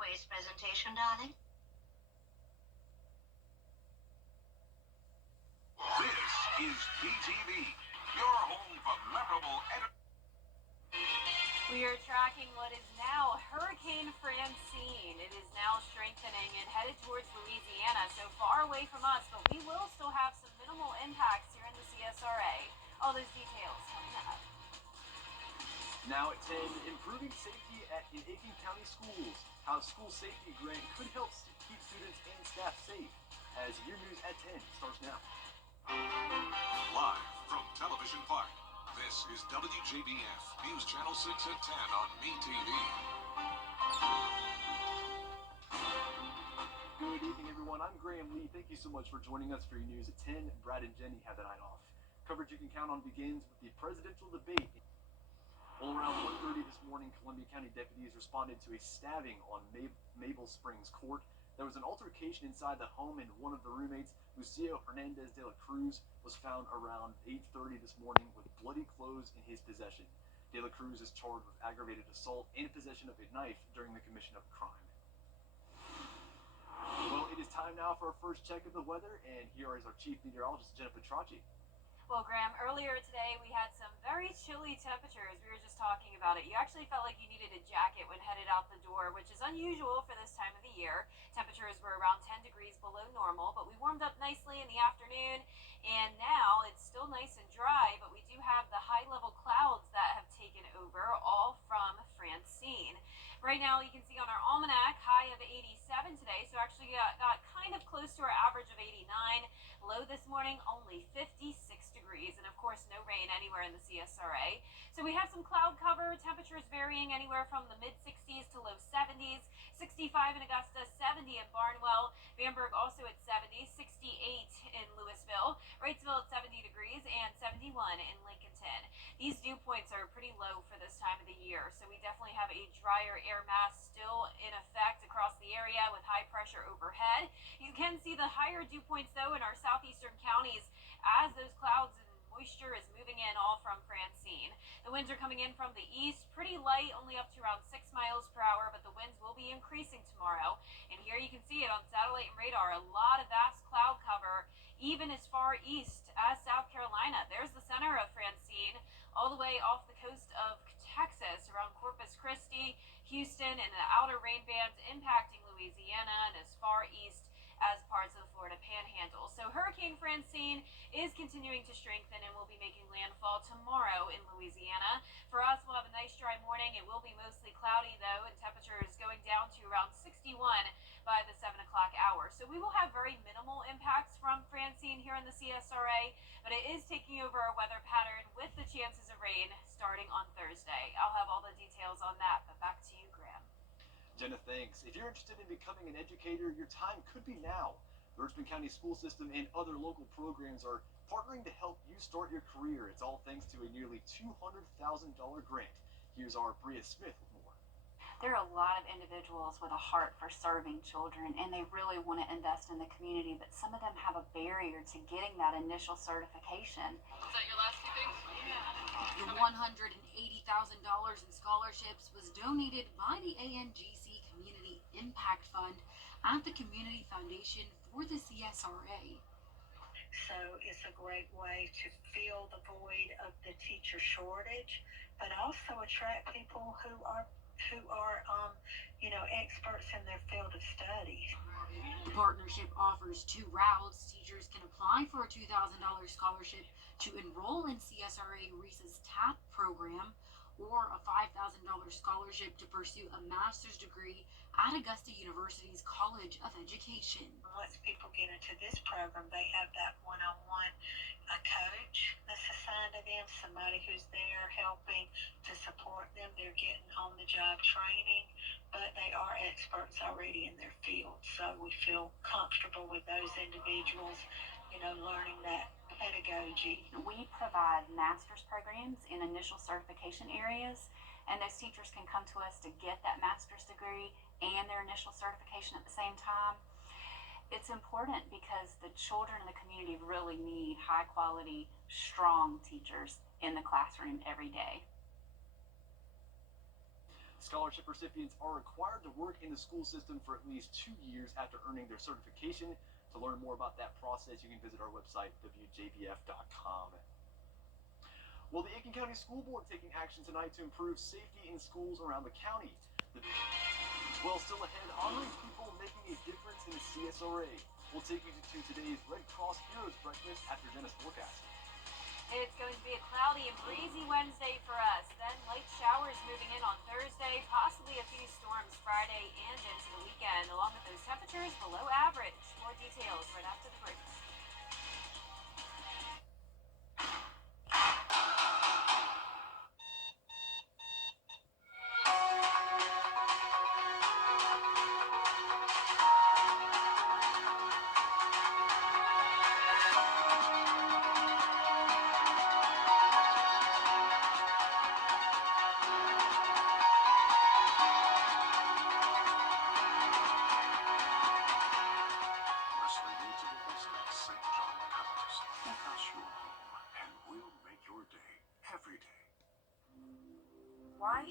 waste presentation, darling. This is PTV, your home for memorable We are tracking what is now Hurricane Francine. It is now strengthening and headed towards Louisiana, so far away from us, but we will still have some minimal impacts here in the CSRA. All those details coming up. Now at 10, improving safety in Aiken County schools. How a school safety grant could help keep students and staff safe. As Your News at 10 starts now. Live from Television Park, this is WJBF, News Channel 6 at 10 on MeTV. Good evening, everyone. I'm Graham Lee. Thank you so much for joining us for your news at 10. Brad and Jenny have the night off. Coverage you can count on begins with the presidential debate. Well, around 1:30 this morning, Columbia County deputies responded to a stabbing on Maple Springs Court. There was an altercation inside the home, and one of the roommates, Lucio Hernandez de la Cruz, was found around 8:30 this morning with bloody clothes in his possession. De la Cruz is charged with aggravated assault and possession of a knife during the commission of a crime. Well, it is time now for our first check of the weather, and here is our chief meteorologist, Jenna Petracci. Well, Graham, earlier today we had some very chilly temperatures. We were just talking about it. You actually felt like you needed a jacket when headed out the door, which is unusual for this time of the year. Temperatures were around 10 degrees below normal, but we warmed up nicely in the afternoon, and now it's still nice and dry, but we do have the high-level clouds that have taken over, all from Francine. Right now, you can see on our almanac, high of 87 today, so actually got kind of close to our average of 89. Low this morning, only 56 degrees, and of course, no rain anywhere in the CSRA. So we have some cloud cover, temperatures varying anywhere from the mid-60s to low 70s. 65 in Augusta, 70 in Barnwell, Bamberg also at 70, 68 in Louisville, Wrightsville at 70 degrees, and 71 in Lincolnton. These dew points are pretty low for this time of the year, so we definitely have a drier air mass still in effect across the area with high pressure overhead. You can see the higher dew points, though, in our southeastern counties as those clouds and moisture is moving in all from Francine. The winds are coming in from the east, pretty light, only up to around 6 miles per hour, but the winds will be increasing tomorrow. And here you can see it on satellite and radar, a lot of vast cloud cover, even as far east as South Carolina. There's the center of Francine, all the way off the coast of Texas, around Corpus Christi, Houston, and the outer rain bands impacting Louisiana, and as far east as parts of the Florida Panhandle. So Hurricane Francine is continuing to strengthen and will be making landfall tomorrow in Louisiana. For us, we'll have a nice dry morning. It will be mostly cloudy, though, and temperatures going down to around 61 by the 7 o'clock hour. So we will have very minimal impacts from Francine here in the CSRA, but it is taking over our weather pattern with the chances of rain starting on Thursday. I'll have all the details on that, but back to you, Graham. Jenna, thanks. If you're interested in becoming an educator, your time could be now. The Richmond County School System and other local programs are partnering to help you start your career. It's all thanks to a nearly $200,000 grant. Here's our Bria Smith with more. There are a lot of individuals with a heart for serving children, and they really want to invest in the community, but some of them have a barrier to getting that initial certification. Is that your last two things? The $180,000 in scholarships was donated by the ANGC Community Impact Fund at the Community Foundation for the CSRA. So it's a great way to fill the void of the teacher shortage, but also attract people who are experts in their field of study. The partnership offers two routes. Teachers can apply for a $2,000 scholarship to enroll in CSRA REIS's TAP program, or a $5,000 scholarship to pursue a master's degree at Augusta University's College of Education. Once people get into this program, they have that one-on-one coach that's assigned to them, somebody who's there helping to support them. They're getting on-the-job training, but they are experts already in their field. So we feel comfortable with those individuals, learning that pedagogy. We provide master's programs in initial certification areas, and those teachers can come to us to get that master's degree and their initial certification at the same time. It's important because the children in the community really need high quality, strong teachers in the classroom every day. Scholarship recipients are required to work in the school system for at least 2 years after earning their certification. To learn more about that process, you can visit our website, WJBF.com. Well, the Aiken County School Board taking action tonight to improve safety in schools around the county. Still ahead, honoring people making a difference in the CSRA. We'll take you to today's Red Cross Heroes Breakfast after Jenna's forecast. It's going to be a cloudy and breezy Wednesday for us. Then light showers moving in on Thursday, possibly a few storms Friday and into the weekend, along with those temperatures below average. More details right after the break. Why?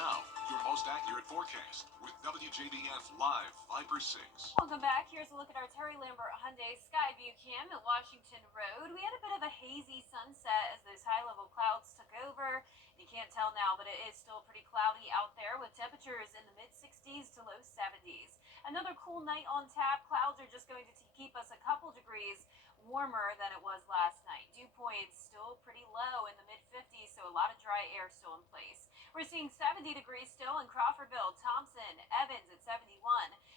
Now, your most accurate forecast with WJBF Live 5/6. Welcome back. Here's a look at our Terry Lambert Hyundai Skyview Cam at Washington Road. We had a bit of a hazy sunset as those high-level clouds took over. You can't tell now, but it is still pretty cloudy out there with temperatures in the mid-60s to low 70s. Another cool night on tap. Clouds are just going to keep us a couple degrees warmer than it was last night. Dew points still pretty low in the mid-50s, so a lot of dry air still in place. We're seeing 70 degrees still in Crawfordville, Thompson, Evans at 71,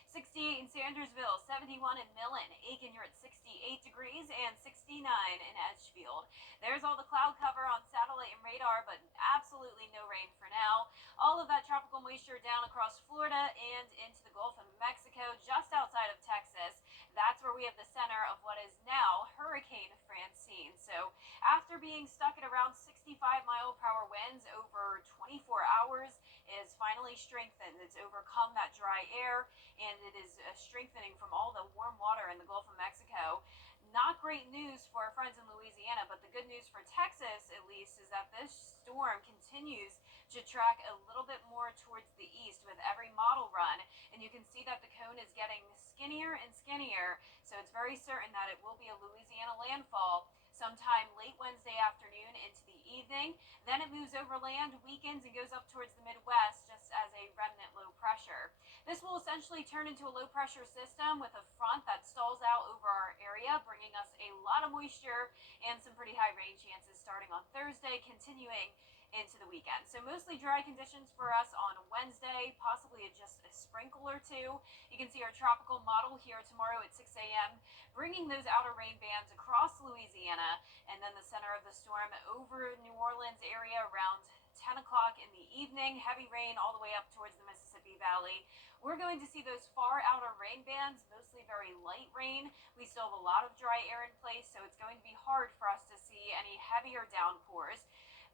68 in Sandersville, 71 in Millen, Aiken, you're at 68 degrees, and 69 in Edgefield. There's all the cloud cover on satellite and radar, but absolutely no rain for now. All of that tropical moisture down across Florida and into the Gulf of Mexico, just outside of Texas. That's where we have the center of what is now Hurricane Francine. So after being stuck at around 65-mile-per-hour winds over 24 hours, it is finally strengthened. It's overcome that dry air, and it is strengthening from all the warm water in the Gulf of Mexico. Not great news for our friends in Louisiana, but the good news for Texas, at least, is that this storm continues to track a little bit more towards the east with every model run, and you can see that the cone is getting skinnier and skinnier, so it's very certain that it will be a Louisiana landfall sometime late Wednesday afternoon into the evening. Then it moves overland, weakens, and goes up towards the Midwest just as a remnant low pressure. This will essentially turn into a low pressure system with a front that stalls out over our area, bringing us a lot of moisture and some pretty high rain chances starting on Thursday, continuing into the weekend. So mostly dry conditions for us on Wednesday, possibly just a sprinkle or two. You can see our tropical model here tomorrow at 6 a.m. bringing those outer rain bands across Louisiana, and then the center of the storm over New Orleans area around 10 o'clock in the evening. Heavy rain all the way up towards the Mississippi Valley. We're going to see those far outer rain bands, mostly very light rain. We still have a lot of dry air in place, so it's going to be hard for us to see any heavier downpours.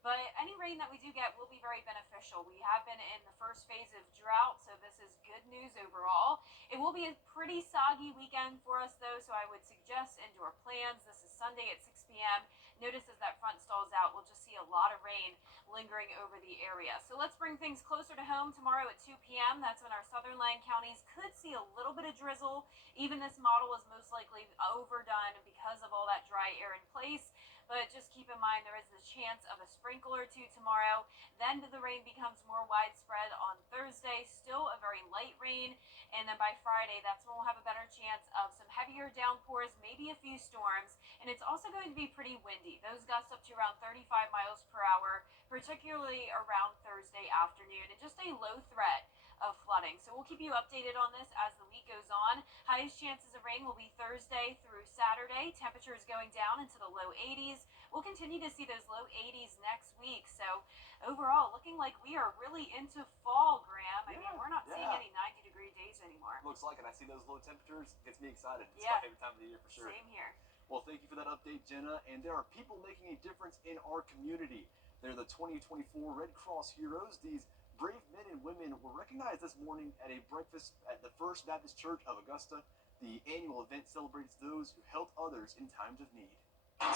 But any rain that we do get will be very beneficial. We have been in the first phase of drought, so this is good news overall. It will be a pretty soggy weekend for us, though, so I would suggest indoor plans. This is Sunday at 6 p.m. Notice as that front stalls out, we'll just see a lot of rain lingering over the area. So let's bring things closer to home tomorrow at 2 p.m. That's when our southern line counties could see a little bit of drizzle. Even this model is most likely overdone because of all that dry air in place. But just keep in mind there is the chance of a sprinkle or two tomorrow. Then the rain becomes more widespread on Thursday, still a very light rain. And then by Friday, that's when we'll have a better chance of some heavier downpours, maybe a few storms. And it's also going to be pretty windy. Those gusts up to around 35 miles per hour, particularly around Thursday afternoon, and just a low threat of flooding. So we'll keep you updated on this as the week goes on. Highest chances of rain will be Thursday through Saturday. Temperatures going down into the low 80s. We'll continue to see those low 80s next week. So overall, looking like we are really into fall, Graham. I mean, we're not seeing any 90-degree days anymore. Looks like it. I see those low temperatures. Gets me excited. It's Yeah. my favorite time of the year for sure. Same here. Well, thank you for that update, Jenna. And there are people making a difference in our community. They're the 2024 Red Cross Heroes. These brave men and women were recognized this morning at a breakfast at the First Baptist Church of Augusta. The annual event celebrates those who helped others in times of need.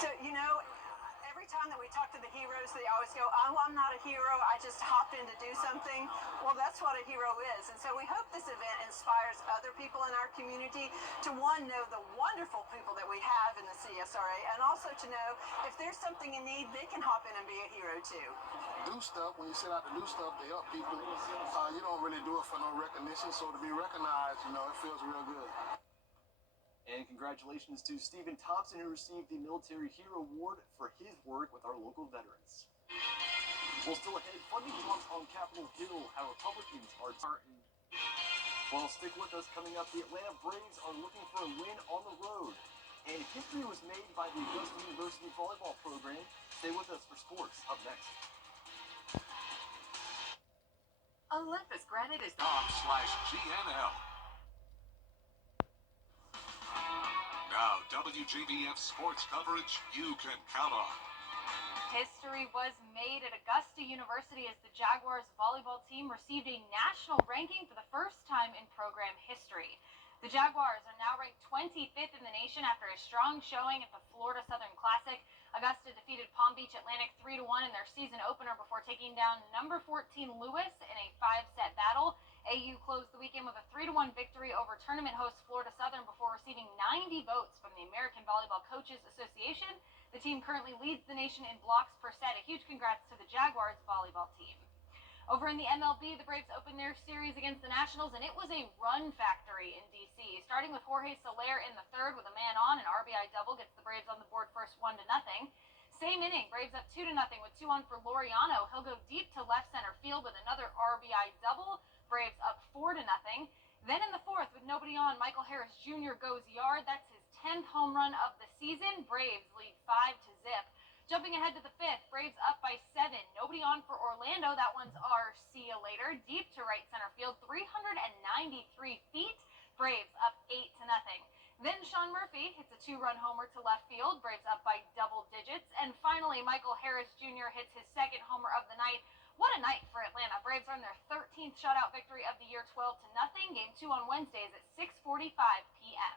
So, you know, every every time that we talk to the heroes, they always go, "Oh, I'm not a hero. I just hopped in to do something." Well, that's what a hero is. And so we hope this event inspires other people in our community to, one, know the wonderful people that we have in the CSRA, and also to know if there's something in need, they can hop in and be a hero too. Do stuff, when you set out to do stuff to help people, you don't really do it for no recognition. So to be recognized, it feels real good. And congratulations to Stephen Thompson, who received the Military Hero Award for his work with our local veterans. Well, still ahead, funding drops on Capitol Hill, how Republicans are targeting. Well, stick with us. Coming up, the Atlanta Braves are looking for a win on the road. And history was made by the Augusta University volleyball program. Stay with us for sports up next. Olympus granted is .com/GNL. Now, WJBF sports coverage you can count on. History was made at Augusta University as the Jaguars volleyball team received a national ranking for the first time in program history. The Jaguars are now ranked 25th in the nation after a strong showing at the Florida Southern Classic. Augusta defeated Palm Beach Atlantic 3-1 in their season opener before taking down number 14 Lewis in a 5-set battle. AU closed the weekend with a 3-1 victory over tournament host Florida Southern before receiving 90 votes from the American Volleyball Coaches Association. The team currently leads the nation in blocks per set. A huge congrats to the Jaguars volleyball team. Over in the MLB, the Braves opened their series against the Nationals, and it was a run factory in D.C. Starting with Jorge Soler in the third with a man on, an RBI double gets the Braves on the board first 1-0. Same inning, Braves up 2-0 with 2 on for Laureano. He'll go deep to left center field with another RBI double. Braves up 4-0. Then in the fourth, with nobody on, Michael Harris Jr. goes yard. That's his 10th home run of the season. Braves lead 5-0. Jumping ahead to the fifth, Braves up by 7. Nobody on for Orlando. That one's our see you later. Deep to right center field, 393 feet. Braves up 8-0. Then Sean Murphy hits a 2-run homer to left field. Braves up by double digits. And finally, Michael Harris Jr. hits his second homer of the night. What a night for Atlanta. Braves earned their 13th shutout victory of the year, 12-0. Game 2 on Wednesdays at 6:45 p.m.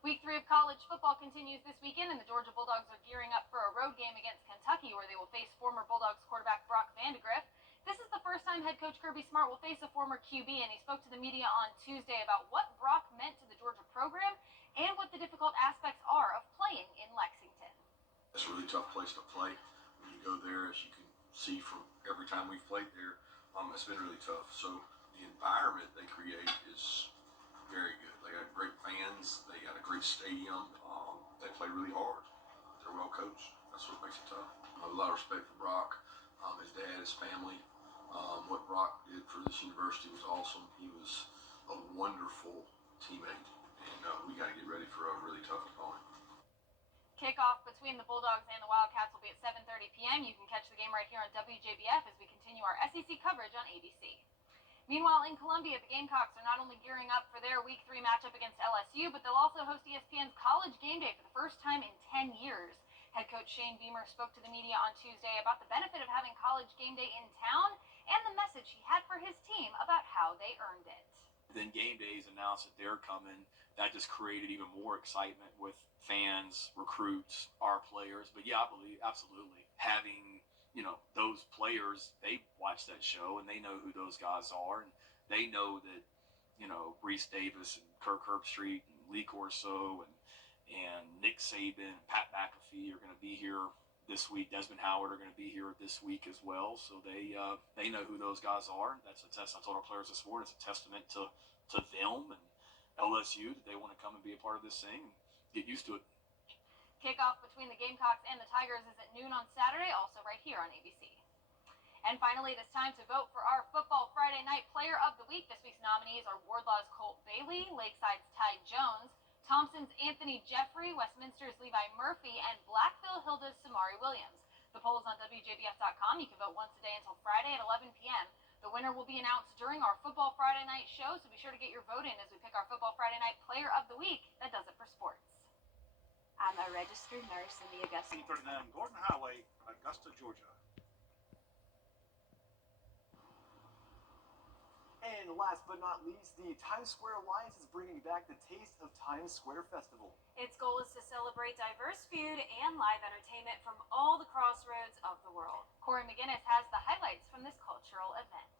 Week 3 of college football continues this weekend, and the Georgia Bulldogs are gearing up for a road game against Kentucky, where they will face former Bulldogs quarterback Brock Vandegrift. This is the first time head coach Kirby Smart will face a former QB, and he spoke to the media on Tuesday about what Brock meant to the Georgia program and what the difficult aspects are of playing in Lexington. It's a really tough place to play. When you go there, as you can see from every time we've played there, it's been really tough. So the environment they create is very good. They got great fans. They got a great stadium. They play really hard. They're well coached. That's what makes it tough. I have a lot of respect for Brock, his dad, his family. What Brock did for this university was awesome. He was a wonderful teammate, and we got to get ready for a really tough opponent. Kickoff between the Bulldogs and the Wildcats will be at 7:30 p.m. You can catch the game right here on WJBF as we continue our SEC coverage on ABC. Meanwhile, in Columbia, the Gamecocks are not only gearing up for their Week 3 matchup against LSU, but they'll also host ESPN's College Game Day for the first time in 10 years. Head coach Shane Beamer spoke to the media on Tuesday about the benefit of having College Game Day in town and the message he had for his team about how they earned it. Then Game Days announced that they're coming. That just created even more excitement with fans, recruits, our players. But yeah, I believe absolutely having those players, they watch that show and they know who those guys are, and they know that Reese Davis and Kirk Herbstreit and Lee Corso and Nick Saban and Pat McAfee are going to be here this week. Desmond Howard are going to be here this week as well, so they know who those guys are. That's a test. I told our players this morning, it's a testament to them and LSU that they want to come and be a part of this thing and get used to it. Kickoff between the Gamecocks and the Tigers is at noon on Saturday, also right here on ABC. And finally, it is time to vote for our Football Friday Night Player of the Week. This week's nominees are Wardlaw's Colt Bailey, Lakeside's Ty Jones, Thompson's Anthony Jeffrey, Westminster's Levi Murphy, and Blackville Hilda's Samari Williams. The poll is on WJBF.com. You can vote once a day until Friday at 11 p.m. The winner will be announced during our Football Friday Night show, so be sure to get your vote in as we pick our Football Friday Night Player of the Week. That does it for sports. I'm a registered nurse in the Augusta. 39 Gordon Highway, Augusta, Georgia. And last but not least, the Times Square Alliance is bringing back the Taste of Times Square Festival. Its goal is to celebrate diverse food and live entertainment from all the crossroads of the world. Corey McGinnis has the highlights from this cultural event.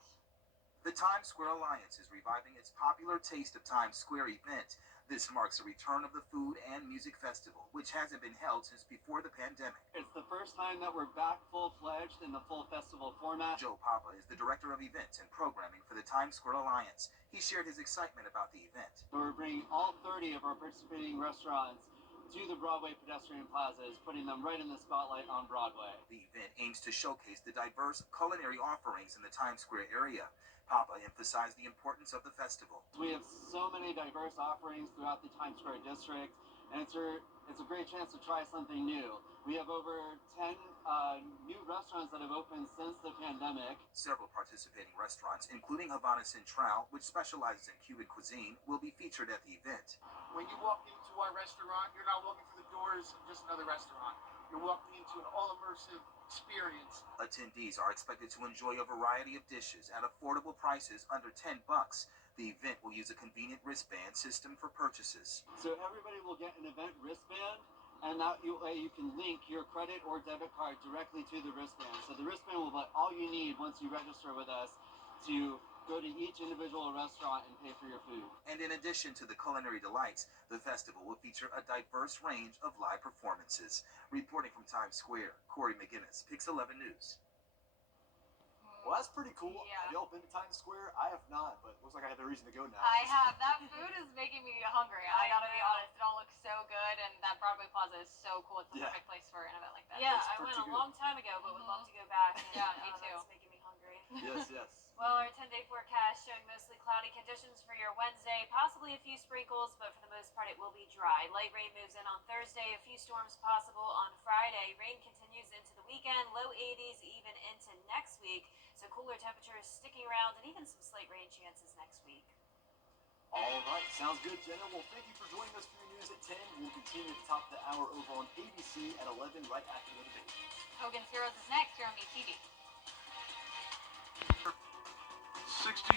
The Times Square Alliance is reviving its popular Taste of Times Square event. This marks the return of the Food and Music Festival, which hasn't been held since before the pandemic. It's the first time that we're back full-fledged in the full festival format. Joe Papa is the director of events and programming for the Times Square Alliance. He shared his excitement about the event. So we're bringing all 30 of our participating restaurants to the Broadway pedestrian plazas, putting them right in the spotlight on Broadway. The event aims to showcase the diverse culinary offerings in the Times Square area. Papa emphasized the importance of the festival. We have so many diverse offerings throughout the Times Square district, and it's a great chance to try something new. We have over 10 new restaurants that have opened since the pandemic. Several participating restaurants, including Havana Central, which specializes in Cuban cuisine, will be featured at the event. When you walk into our restaurant, you're not walking through the doors of just another restaurant. You're walking into an all-immersive experience. Attendees are expected to enjoy a variety of dishes at affordable prices under $10. The event will use a convenient wristband system for purchases. So everybody will get an event wristband, and that you can link your credit or debit card directly to the wristband. So the wristband will be all you need once you register with us to go to each individual restaurant and pay for your food. And in addition to the culinary delights, the festival will feature a diverse range of live performances. Reporting from Times Square, Corey McGinnis, Pix 11 News. Well, that's pretty cool. Yeah. Have y'all been to Times Square? I have not, but looks like I have a reason to go now. I have. That food is making me hungry. I gotta be honest. It all looks so good, and that Broadway Plaza is so cool. It's the Yeah. perfect place for an event like that. Yeah, That's I went a pretty good. long time ago, but would love to go back. And, Yeah, me too. That's making me hungry. Yes, yes. Well, our 10-day forecast showing mostly cloudy conditions for your Wednesday, possibly a few sprinkles, but for the most part it will be dry. Light rain moves in on Thursday, a few storms possible on Friday. Rain continues into the weekend, low 80s even into next week, so cooler temperatures sticking around and even some slight rain chances next week. All right, sounds good, Jenna. Well, thank you for joining us for your news at 10. We'll continue at the top of the hour over on ABC at 11 right after the debate. Hogan's Heroes is next here on BTV. 65.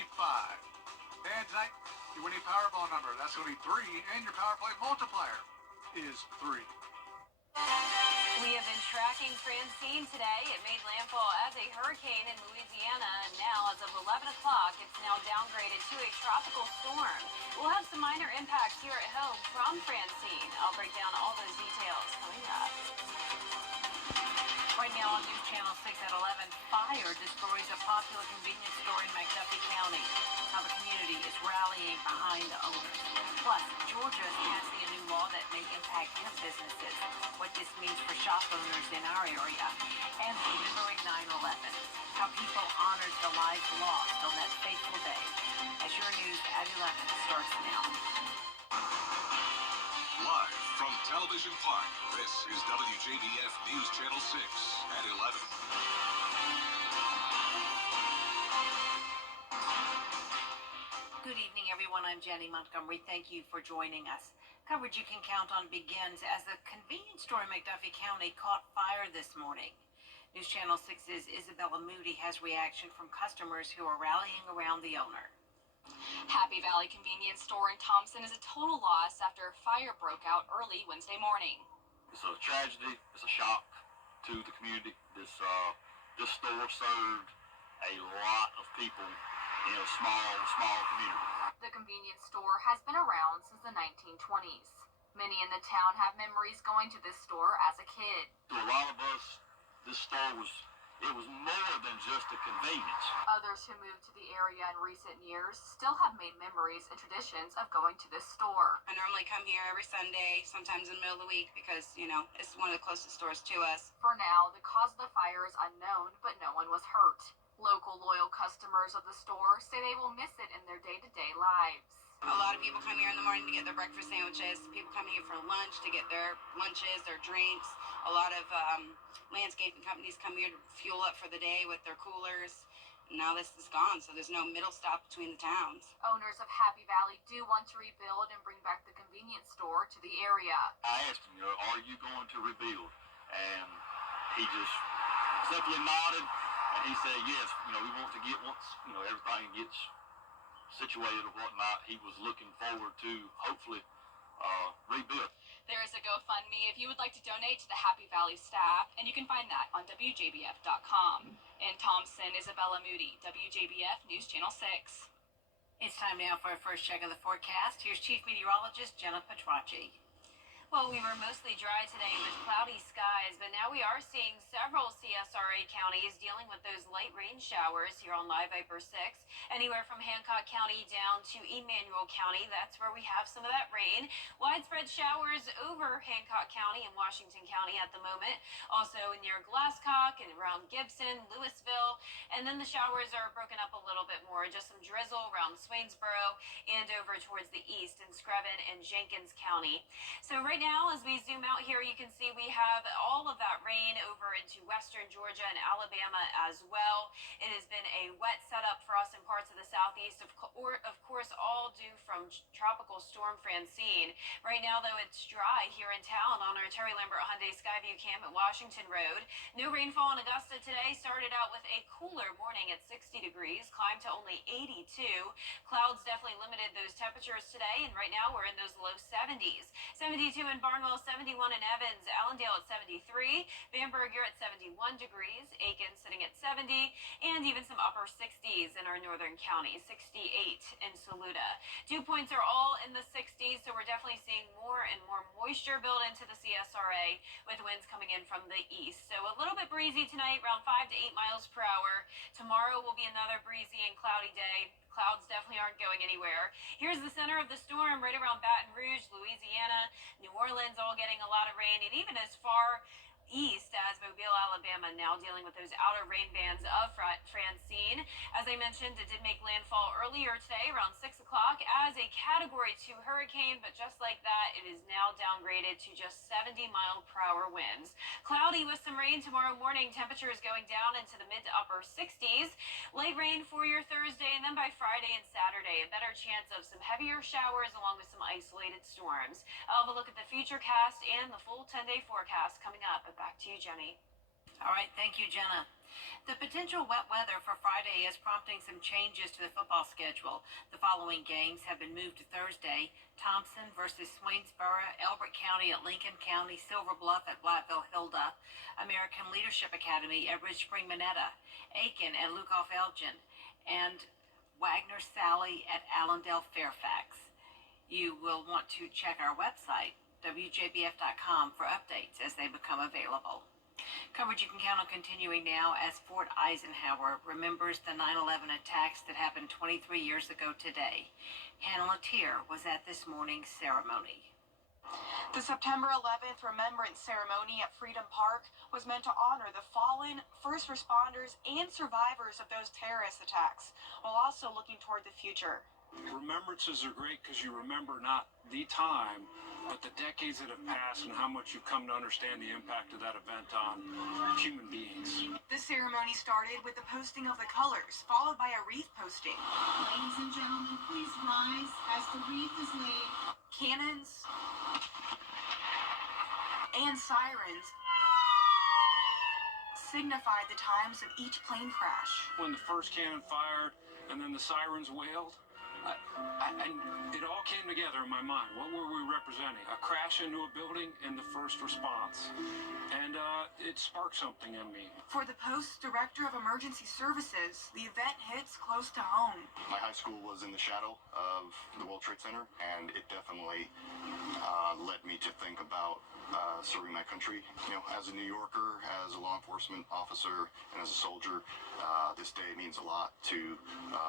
And tonight, your winning Powerball number, that's going to be 3, and your Power Play multiplier is 3. We have been tracking Francine today. It made landfall as a hurricane in Louisiana, and now as of 11 o'clock, it's now downgraded to a tropical storm. We'll have some minor impacts here at home from Francine. I'll break down all those details coming up. Right now on News Channel 6 at 11, fire destroys a popular convenience store in McDuffie County. How the community is rallying behind the owners. Plus, Georgia is passing a new law that may impact hemp businesses. What this means for shop owners in our area. And remembering 9/11. How people honored the lives lost on that fateful day. As your news at 11 starts now. Live from Television Park, this is WJBF News Channel 6 at 11. Good evening, everyone. I'm Jenny Montgomery. Thank you for joining us. Coverage you can count on begins as the convenience store in McDuffie County caught fire this morning. News Channel 6's Isabella Moody has reaction from customers who are rallying around the owner. Happy Valley Convenience Store in Thompson is a total loss after a fire broke out early Wednesday morning. It's a tragedy. It's a shock to the community. This store served a lot of people in a small community. The convenience store has been around since the 1920s. Many in the town have memories going to this store as a kid. To a lot of us, this store was more than just a convenience. Others who moved to the area in recent years still have made memories and traditions of going to this store. I normally come here every Sunday, sometimes in the middle of the week, because, it's one of the closest stores to us. For now, the cause of the fire is unknown, but no one was hurt. Local loyal customers of the store say they will miss it in their day-to-day lives. A lot of people come here in the morning to get their breakfast sandwiches. People come here for lunch to get their lunches, their drinks. A lot of landscaping companies come here to fuel up for the day with their coolers. Now this is gone, so there's no middle stop between the towns. Owners of Happy Valley do want to rebuild and bring back the convenience store to the area. I asked him, are you going to rebuild? And he just simply nodded, and he said, yes, we want to get once, everything gets situated or whatnot, he was looking forward to hopefully rebuild. There is a GoFundMe if you would like to donate to the Happy Valley staff, and you can find that on WJBF.com. In Thompson, Isabella Moody, WJBF News Channel 6. It's time now for our first check of the forecast. Here's Chief Meteorologist Jenna Petracci. Well, we were mostly dry today with cloudy skies, but now we are seeing several CSRA counties dealing with those light rain showers here on Live Viper 6. Anywhere from Hancock County down to Emmanuel County, that's where we have some of that rain. Widespread showers over Hancock County and Washington County at the moment. Also near Glasscock and around Gibson, Louisville. And then the showers are broken up a little bit more. Just some drizzle around Swainsboro and over towards the east in Screven and Jenkins County. So right now, as we zoom out here, you can see we have all of that rain over into western Georgia and Alabama as well. It has been a wet setup for us in parts of the southeast, of course, all due from Tropical Storm Francine. Right now, though, it's dry here in town on our Terry Lambert Hyundai Skyview Camp at Washington Road. No rainfall in Augusta today. Started out with a cooler morning at 60 degrees, climbed to only 82. Clouds definitely limited those temperatures today, and right now we're in those low 70s. 72 in Barnwell, 71 in Evans, Allendale at 73, Bamberg, you're at 71 degrees, Aiken sitting at 70, and even some upper 60s in our northern counties, 68 in Saluda. Dew points are all in the 60s, so we're definitely seeing more and more moisture build into the CSRA with winds coming in from the east. So a little bit breezy tonight, around 5 to 8 miles per hour. Tomorrow will be another breezy and cloudy day. Clouds definitely aren't going anywhere. Here's the center of the storm right around Baton Rouge, Louisiana, New Orleans, all getting a lot of rain, and even as far east as Mobile, Alabama, now dealing with those outer rain bands of Francine. As I mentioned, it did make landfall earlier today around 6 o'clock as a Category 2 hurricane, but just like that, it is now downgraded to just 70-mile-per-hour winds. Cloudy with some rain tomorrow morning. Temperatures going down into the mid to upper 60s. Light rain for your Thursday, and then by Friday and Saturday, a better chance of some heavier showers along with some isolated storms. I'll have a look at the futurecast and the full 10-day forecast coming up. Back to you, Jenny. All right, thank you, Jenna. The potential wet weather for Friday is prompting some changes to the football schedule. The following games have been moved to Thursday: Thompson versus Swainsboro, Elbert County at Lincoln County, Silver Bluff at Blackville Hilda, American Leadership Academy at Ridge Spring Minetta, Aiken at Lukoff Elgin, and Wagner Sally at Allendale Fairfax. You will want to check our website, WJBF.com, for updates as they become available. Coverage you can count on continuing now as Fort Eisenhower remembers the 9/11 attacks that happened 23 years ago today. Hannah Latier was at this morning's ceremony. The September 11th Remembrance Ceremony at Freedom Park was meant to honor the fallen first responders and survivors of those terrorist attacks, while also looking toward the future. Remembrances are great because you remember not the time, but the decades that have passed and how much you've come to understand the impact of that event on human beings. The ceremony started with the posting of the colors, followed by a wreath posting. Ladies and gentlemen, please rise as the wreath is laid. Cannons and sirens signified the times of each plane crash. When the first cannon fired and then the sirens wailed, and it all came together in my mind. What were we representing? A crash into a building and the first response. And it sparked something in me. For the Post's Director of Emergency Services, the event hits close to home. My high school was in the shadow of the World Trade Center, and it definitely led me to think about serving my country. You know, as a New Yorker, as a law enforcement officer, and as a soldier, this day means a lot to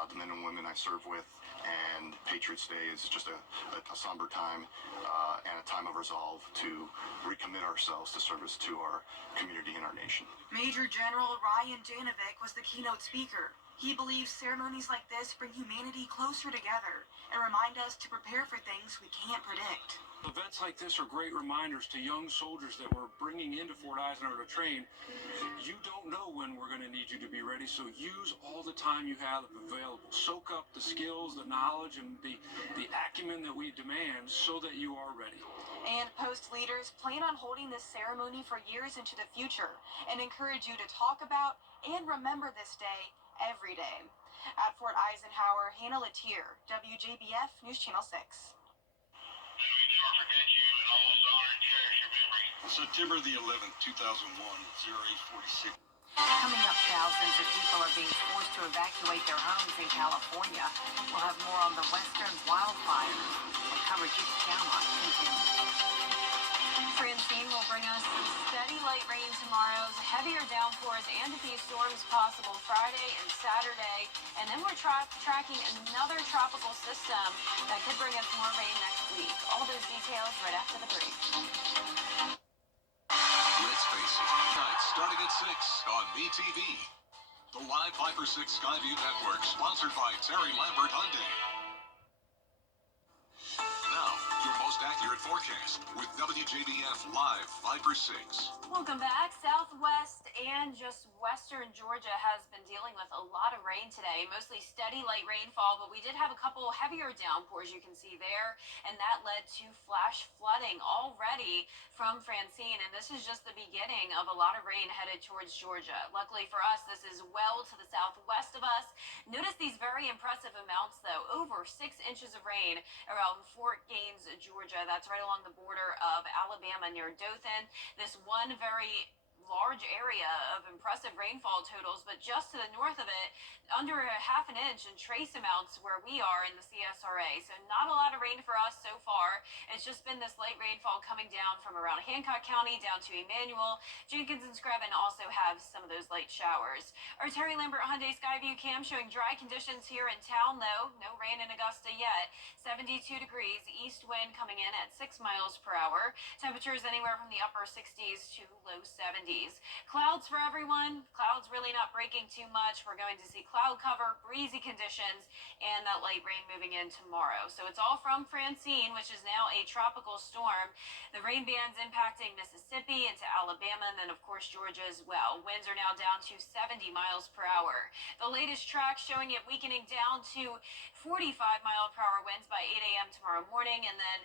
the men and women I serve with. And Patriots Day is just a somber time and a time of resolve to recommit ourselves to service to our community and our nation. Major General Ryan Janovic was the keynote speaker. He believes ceremonies like this bring humanity closer together and remind us to prepare for things we can't predict. Events like this are great reminders to young soldiers that we're bringing into Fort Eisenhower to train. You don't know when we're going to need you to be ready, so use all the time you have available. Soak up the skills, the knowledge, and the acumen that we demand so that you are ready. And Post leaders plan on holding this ceremony for years into the future and encourage you to talk about and remember this day every day. At Fort Eisenhower, Hannah Latier, WJBF News Channel 6. September the 11th, 2001, 0846. Coming up, thousands of people are being forced to evacuate their homes in California. We'll have more on the western wildfires. And coverage you can count on continues. Francine will bring us some steady light rain tomorrow, heavier downpours and a few storms possible Friday and Saturday. And then we're tracking another tropical system that could bring us more rain next week. All those details right after the break. Let's face it, tonight starting at 6 on MeTV. The live 5 for 6 Skyview Network, sponsored by Terry Lambert Hyundai. Now, your most accurate forecast with WJBF Live 5 for 6. Welcome back. Southwest and just western Georgia has been dealing with a lot of rain today, mostly steady light rainfall, but we did have a couple heavier downpours you can see there, and that led to flash flooding already from Francine, and this is just the beginning of a lot of rain headed towards Georgia. Luckily for us, this is well to the southwest of us. Notice these very impressive amounts, though. Over 6 inches of rain around Fort Gaines, Georgia. That's right along the border of Alabama near Dothan. This one very large area of impressive rainfall totals, but just to the north of it, under a half an inch in trace amounts where we are in the CSRA. So not a lot of rain for us so far. It's just been this light rainfall coming down from around Hancock County down to Emmanuel. Jenkins and Screven also have some of those light showers. Our Terry Lambert Hyundai Skyview cam showing dry conditions here in town, though. No rain in Augusta yet. 72 degrees, east wind coming in at 6 miles per hour. Temperatures anywhere from the upper 60s to low 70s. Clouds for everyone. Clouds really not breaking too much. We're going to see cloud cover, breezy conditions, and that light rain moving in tomorrow. So it's all from Francine, which is now a tropical storm. The rain bands impacting Mississippi into Alabama, and then of course Georgia as well. Winds are now down to 70 miles per hour. The latest track showing it weakening down to 45 mile per hour winds by 8 a.m. tomorrow morning, and then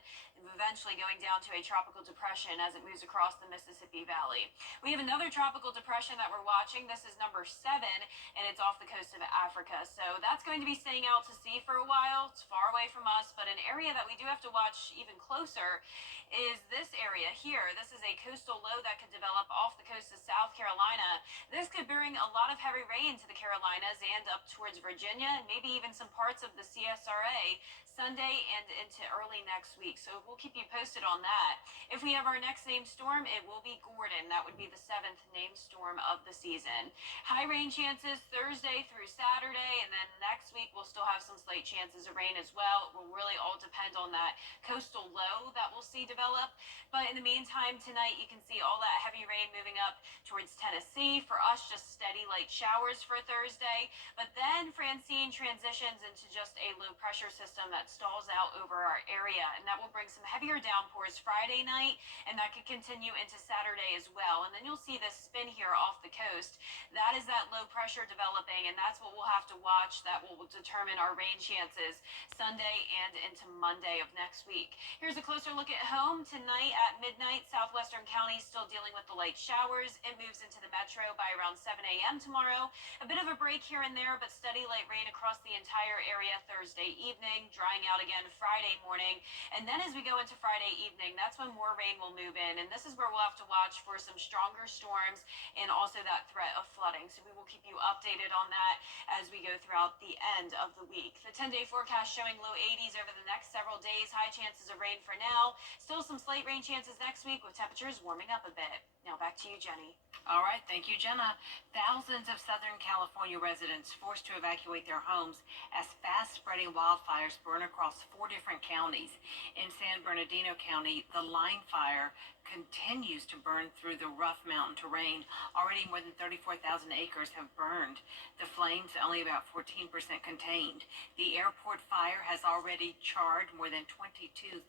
eventually going down to a tropical depression as it moves across the Mississippi Valley. We have another tropical depression that we're watching. This is number 7, and it's off the coast of Africa. So that's going to be staying out to sea for a while. It's far away from us, but an area that we do have to watch even closer is this area here. This is a coastal low that could develop off the coast of South Carolina. This could bring a lot of heavy rain to the Carolinas and up towards Virginia, and maybe even some parts of the CSRA Sunday and into early next week. So we'll keep you posted on that. If we have our next named storm, it will be Gordon. That would be the 7th named storm of the season. High rain chances Thursday through Saturday, and then next week we'll still have some slight chances of rain as well. It will really all depend on that coastal low that we'll see develop. But in the meantime, tonight you can see all that heavy rain moving up towards Tennessee. For us, just steady light showers for Thursday. But then Francine transitions into just a low pressure system that stalls out over our area, and that will bring some heavier downpours Friday night, and that could continue into Saturday as well. And then you'll see this spin here off the coast. That is that low pressure developing, and that's what we'll have to watch. That will determine our rain chances Sunday and into Monday of next week. Here's a closer look at home. Tonight at midnight, southwestern counties still dealing with the light showers. It moves into the metro by around 7 a.m. tomorrow. A bit of a break here and there, but steady light rain across the entire area Thursday evening, drying out again Friday morning. And then as we go into Friday evening, that's when more rain will move in. And this is where we'll have to watch for some stronger storms and also that threat of flooding. So we will keep you updated on that as we go throughout the end of the week. The 10-day forecast showing low 80s over the next several days. High chances of rain for now. Still some slight rain chances next week with temperatures warming up a bit. Now back to you, Jenny. All right, thank you, Jenna. Thousands of Southern California residents forced to evacuate their homes as fast-spreading wildfires burn across 4 different counties. In San Bernardino County, the line fire continues to burn through the rough mountain terrain. Already more than 34,000 acres have burned. The flames only about 14% contained. The airport fire has already charred more than 22,000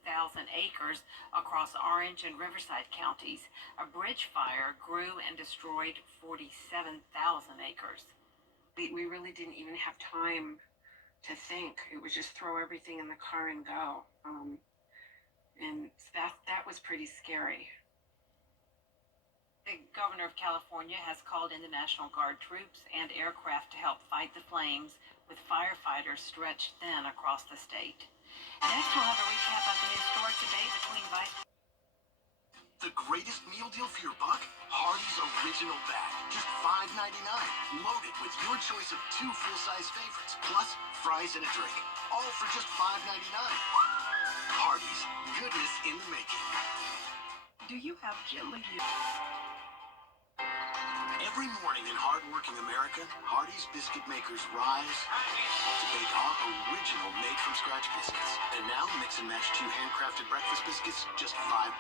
acres across Orange and Riverside counties. A bridge fire grew and destroyed 47,000 acres. We really didn't even have time to think. It was just throw everything in the car and go. And that was pretty scary. The governor of California has called in the National Guard troops and aircraft to help fight the flames, with firefighters stretched thin across the state. Next, we'll have a recap of the historic debate between Vice The greatest meal deal for your buck? Hardee's Original Bag. Just $5.99. Loaded with your choice of 2 full-size favorites, plus fries and a drink. All for just $5.99. Hardee's. Goodness in the making. Do you have gently Every morning in hard-working America, Hardee's biscuit makers rise to bake our original made-from-scratch biscuits. And now mix and match 2 handcrafted breakfast biscuits, just $5.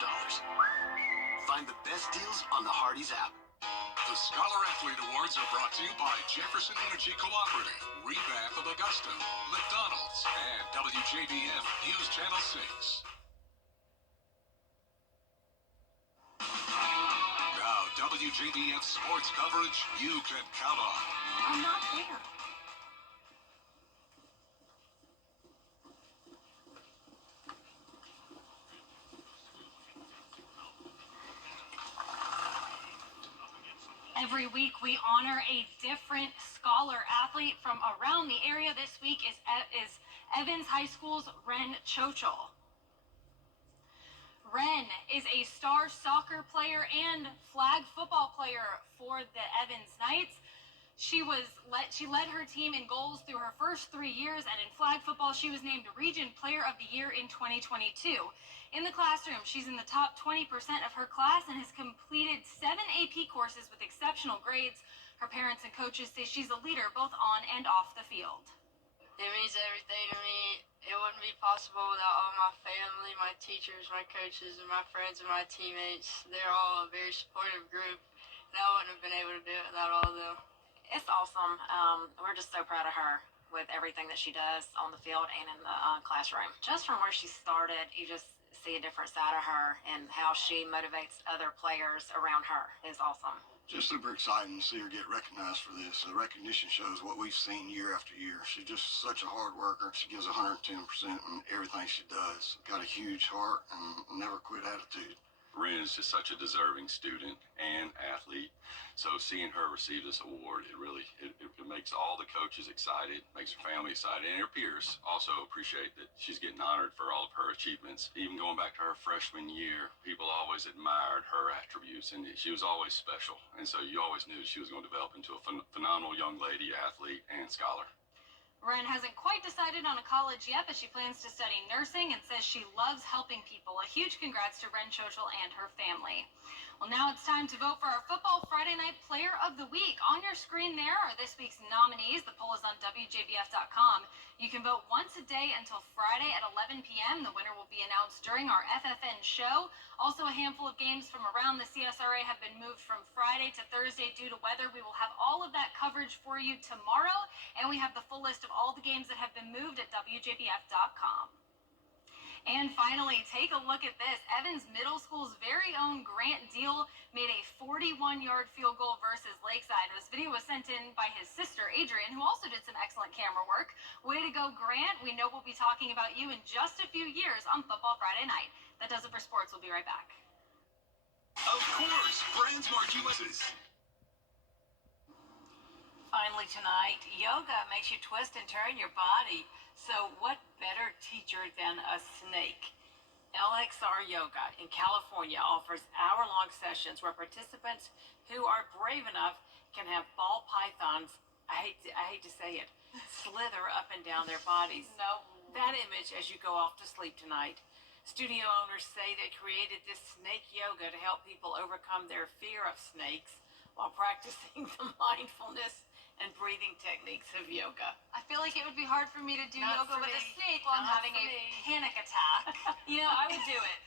Find the best deals on the Hardee's app. The Scholar Athlete Awards are brought to you by Jefferson Energy Cooperative, Revamp of Augusta, McDonald's, and WJBF News Channel 6. Now, WJBF sports coverage you can count on. I'm not there. Every week we honor a different scholar athlete from around the area. This week is Evans High School's Ren Chochol. Ren is a star soccer player and flag football player for the Evans Knights. She led her team in goals through her first 3 years, and in flag football, she was named Region Player of the Year in 2022. In the classroom, she's in the top 20% of her class and has completed 7 AP courses with exceptional grades. Her parents and coaches say she's a leader both on and off the field. It means everything to me. It wouldn't be possible without all my family, my teachers, my coaches, and my friends and my teammates. They're all a very supportive group, and I wouldn't have been able to do it without all of them. It's awesome. We're just so proud of her with everything that she does on the field and in the classroom. Just from where she started, you just see a different side of her, and how she motivates other players around her is awesome. Just super exciting to see her get recognized for this. The recognition shows what we've seen year after year. She's just such a hard worker. She gives 110% in everything she does. Got a huge heart and never quit attitude. Ren is just such a deserving student and athlete. So seeing her receive this award, it makes all the coaches excited, makes her family excited, and her peers also appreciate that she's getting honored for all of her achievements. Even going back to her freshman year, people always admired her attributes, and she was always special. And so you always knew she was going to develop into a phenomenal young lady, athlete, and scholar. Ren hasn't quite decided on a college yet, but she plans to study nursing and says she loves helping people. A huge congrats to Ren Chochol and her family. Well, now it's time to vote for our Football Friday Night Player of the Week. On your screen there are this week's nominees. The poll is on WJBF.com. You can vote once a day until Friday at 11 p.m. The winner will be announced during our FFN show. Also, a handful of games from around the CSRA have been moved from Friday to Thursday due to weather. We will have all of that coverage for you tomorrow, and we have the full list of all the games that have been moved at WJBF.com. And finally, take a look at this. Evans Middle School's very own Grant Deal made a 41-yard field goal versus Lakeside. This video was sent in by his sister, Adrian, who also did some excellent camera work. Way to go, Grant. We know we'll be talking about you in just a few years on Football Friday Night. That does it for sports. We'll be right back. Of course, BrandsMart US's. Finally tonight, yoga makes you twist and turn your body. So what better teacher than a snake? LXR Yoga in California offers hour-long sessions where participants who are brave enough can have ball pythons, I hate to say it, slither up and down their bodies. No. That image as you go off to sleep tonight. Studio owners say they created this snake yoga to help people overcome their fear of snakes while practicing the mindfulness and breathing techniques of yoga. I feel like it would be hard for me to do Not yoga for with a me. snake while I'm Not having for a me. panic attack. You know, I would do it.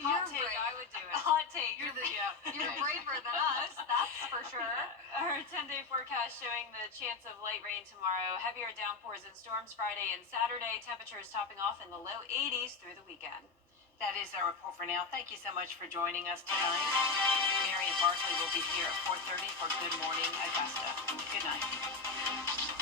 Hot You're take, brave. I would do it. Hot take. You're You're braver than us, that's for sure. Our 10-day forecast showing the chance of light rain tomorrow, heavier downpours and storms Friday and Saturday. Temperatures topping off in the low 80s through the weekend. That is our report for now. Thank you so much for joining us tonight. Mary and Barkley will be here at 4:30 for Good Morning Augusta. Good night.